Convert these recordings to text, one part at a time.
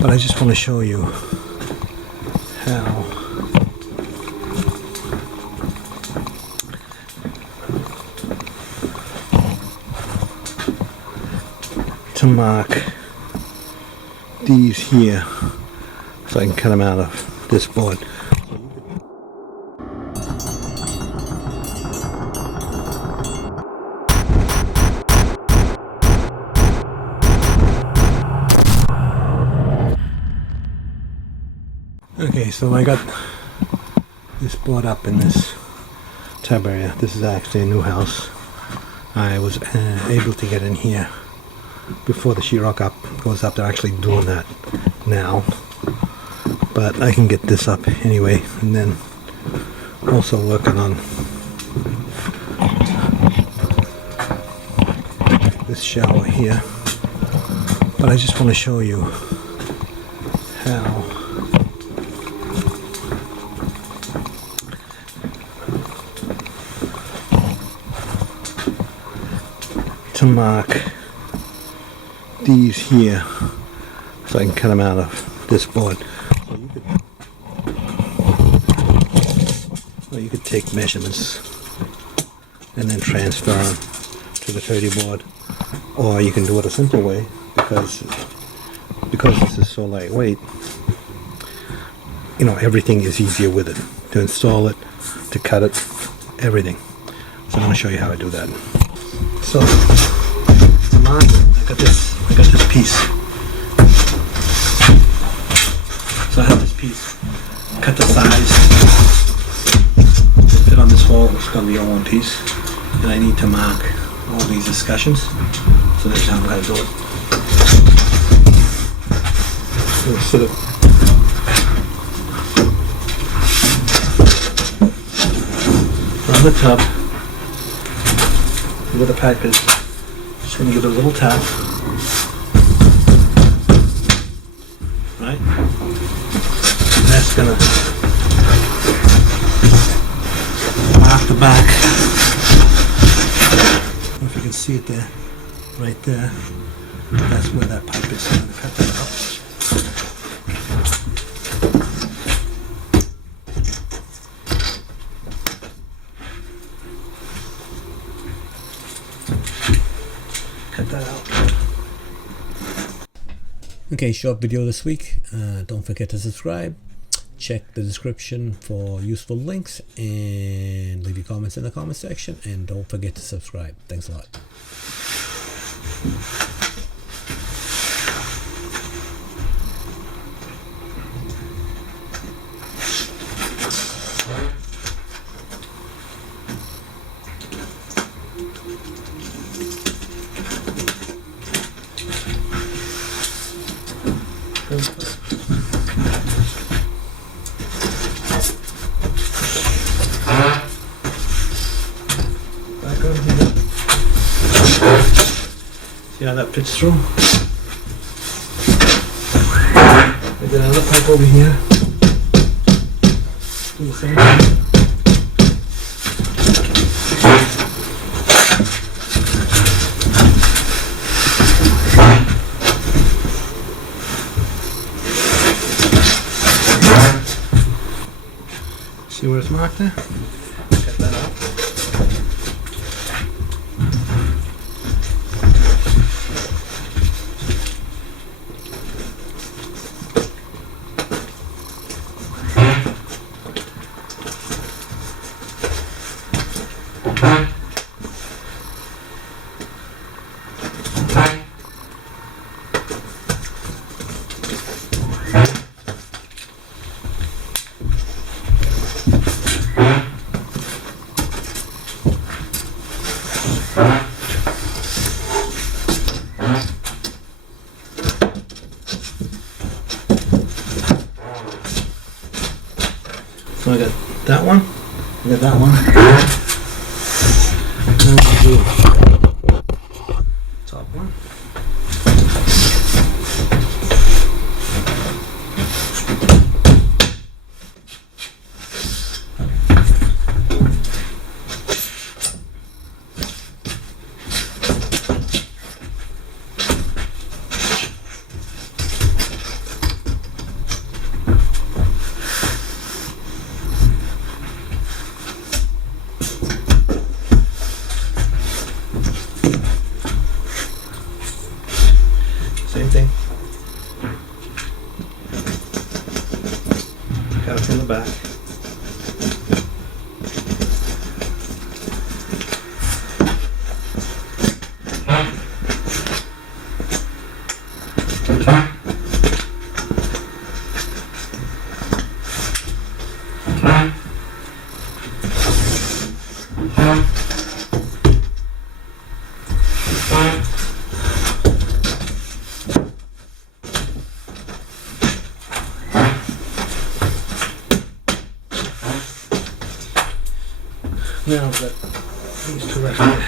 but I just want to show you how to mark these here so I can cut them out of this board. Okay, so I got this board up in this tab area. This is actually a new house. I was able to get in here before the sheetrock up goes up. They're actually doing that now, but I can get this up anyway, and then also working on this shower here. But I just want to show you how to mark these here so I can cut them out of this board. So you could take measurements and then transfer them to the Kerdi board, or you can do it a simple way because this is so lightweight. You know, everything is easier with it, to install it, to cut it, everything. So I'm going to show you how I do that. So I got this piece. So I have this piece. Cut the size. Fit on this hole. It's going to be all one piece. And I need to mark all these discussions. So that's how I'm going to do it. So sort of on the tub where the pipe is. Just going to give it a little tap. Right? And that's going to mark the back. I don't know if you can see it there. Right there. That's where that pipe is. So I'm going to cut that out. That out. Okay, short video this week. Don't forget to subscribe. Check the description for useful links and leave your comments in the comment section. And don't forget to subscribe. Thanks a lot. Back over here. See how that fits through? I got another pipe over here. Do the same thing. See where it's marked there? Cut that out. So I got that one, I got that one, and then we'll do top one. in the back. Now I've got these two left here.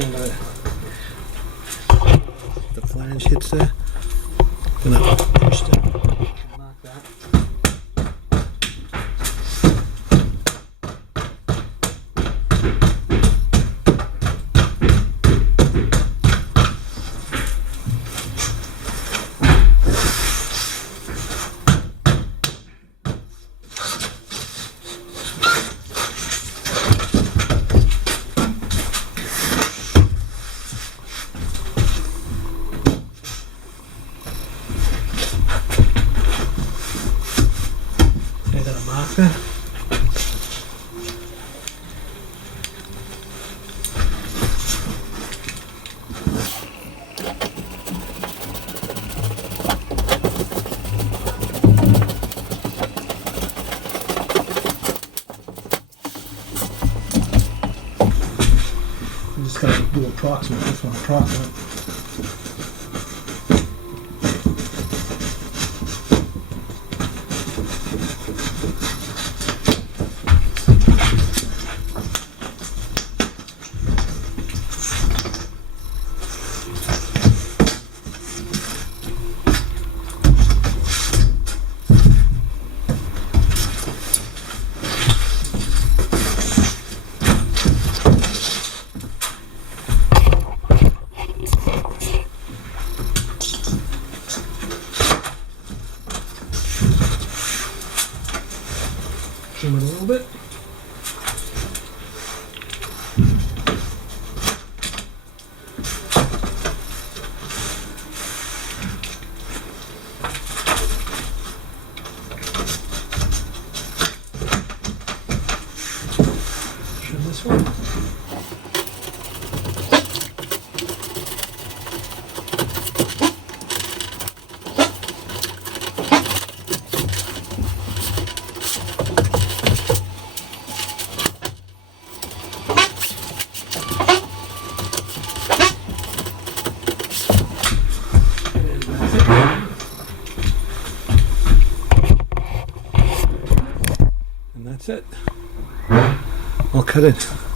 And the flange hits there, gonna push it, mark that. Marker. I'm just going to do approximate, this one approximate. Trim it a little bit. Trim this one. And that's it. I'll cut it.